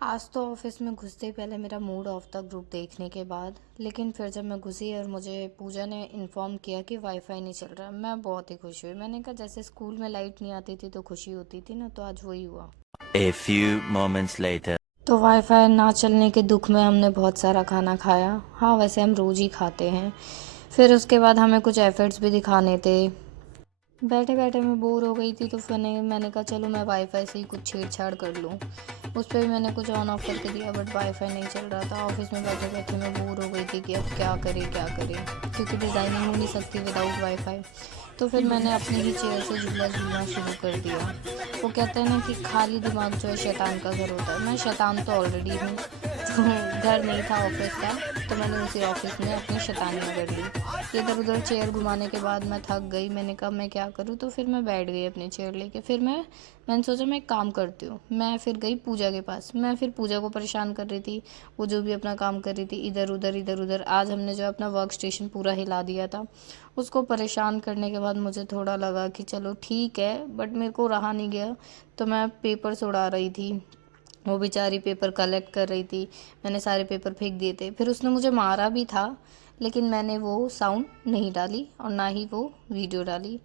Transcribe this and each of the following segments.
आज तो ऑफिस में घुसते ही पहले मेरा मूड ऑफ था ग्रुप देखने के बाद। लेकिन फिर जब मैं घुसी और मुझे पूजा ने इन्फॉर्म किया कि वाईफाई नहीं चल रहा, मैं बहुत ही खुश हुई। मैंने कहा जैसे स्कूल में लाइट नहीं आती थी तो खुशी होती थी ना, तो आज वही हुआ। A few moments later. तो वाईफाई ना चलने के दुख में हमने बहुत सारा खाना खाया। हाँ, वैसे हम रोज़ ही खाते हैं। फिर उसके बाद हमें कुछ एफर्ट्स भी दिखाने थे। बैठे बैठे मैं बोर हो गई थी तो फिर मैंने कहा चलो मैं वाईफाई से ही कुछ छेड़छाड़ कर लूँ। उस पर भी मैंने कुछ ऑन ऑफ करके दिया, बट वाईफाई नहीं चल रहा था। ऑफिस में बैठे बैठे मैं बोर हो गई थी कि अब क्या करें क्या करें, क्योंकि डिज़ाइनिंग हो नहीं सकती विदाउट वाईफाई। तो फिर मैंने अपनी ही चेयर से झूला झूलना शुरू कर दिया। वो कहते हैं ना कि खाली दिमाग जो है शैतान का घर होता है। मैं शैतान तो ऑलरेडी हूँ, तो घर नहीं था ऑफिस था, तो मैंने उसी ऑफिस में अपनी शैतानियाँ कर ली। इधर उधर चेयर घुमाने के बाद मैं थक गई। मैंने कहा मैं क्या करूँ, तो फिर मैं बैठ गई अपनी चेयर लेके। फिर मैंने सोचा मैं एक काम करती हूँ। मैं फिर गई पूजा के पास। मैं फिर पूजा को परेशान कर रही थी, वो जो भी अपना काम कर रही थी इधर उधर इधर उधर। आज हमने जो अपना वर्क स्टेशन पूरा हिला दिया था। उसको परेशान करने के बाद मुझे थोड़ा लगा कि चलो ठीक है, बट मेरे को रहा नहीं गया। तो मैं पेपर्स उड़ा रही थी, वो बेचारी पेपर कलेक्ट कर रही थी। मैंने सारे पेपर फेंक दिए थे। फिर उसने मुझे मारा भी था, लेकिन मैंने वो साउंड नहीं डाली और ना ही वो वीडियो डाली।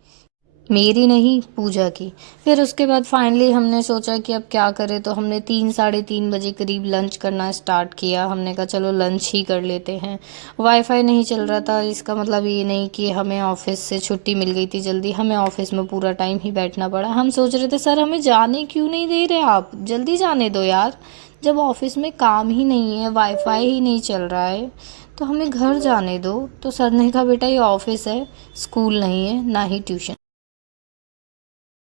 मेरी नहीं, पूजा की। फिर उसके बाद फाइनली हमने सोचा कि अब क्या करें, तो हमने 3 साढ़े 3 बजे करीब लंच करना स्टार्ट किया। हमने कहा चलो लंच ही कर लेते हैं। वाईफाई नहीं चल रहा था, इसका मतलब ये नहीं कि हमें ऑफिस से छुट्टी मिल गई थी जल्दी। हमें ऑफिस में पूरा टाइम ही बैठना पड़ा। हम सोच रहे थे सर हमें जाने क्यों नहीं दे रहे, आप जल्दी जाने दो यार। जब ऑफिस में काम ही नहीं है, वाईफाई ही नहीं चल रहा है, तो हमें घर जाने दो। तो सर ने कहा बेटा ये ऑफिस है, स्कूल नहीं है, ना ही ट्यूशन।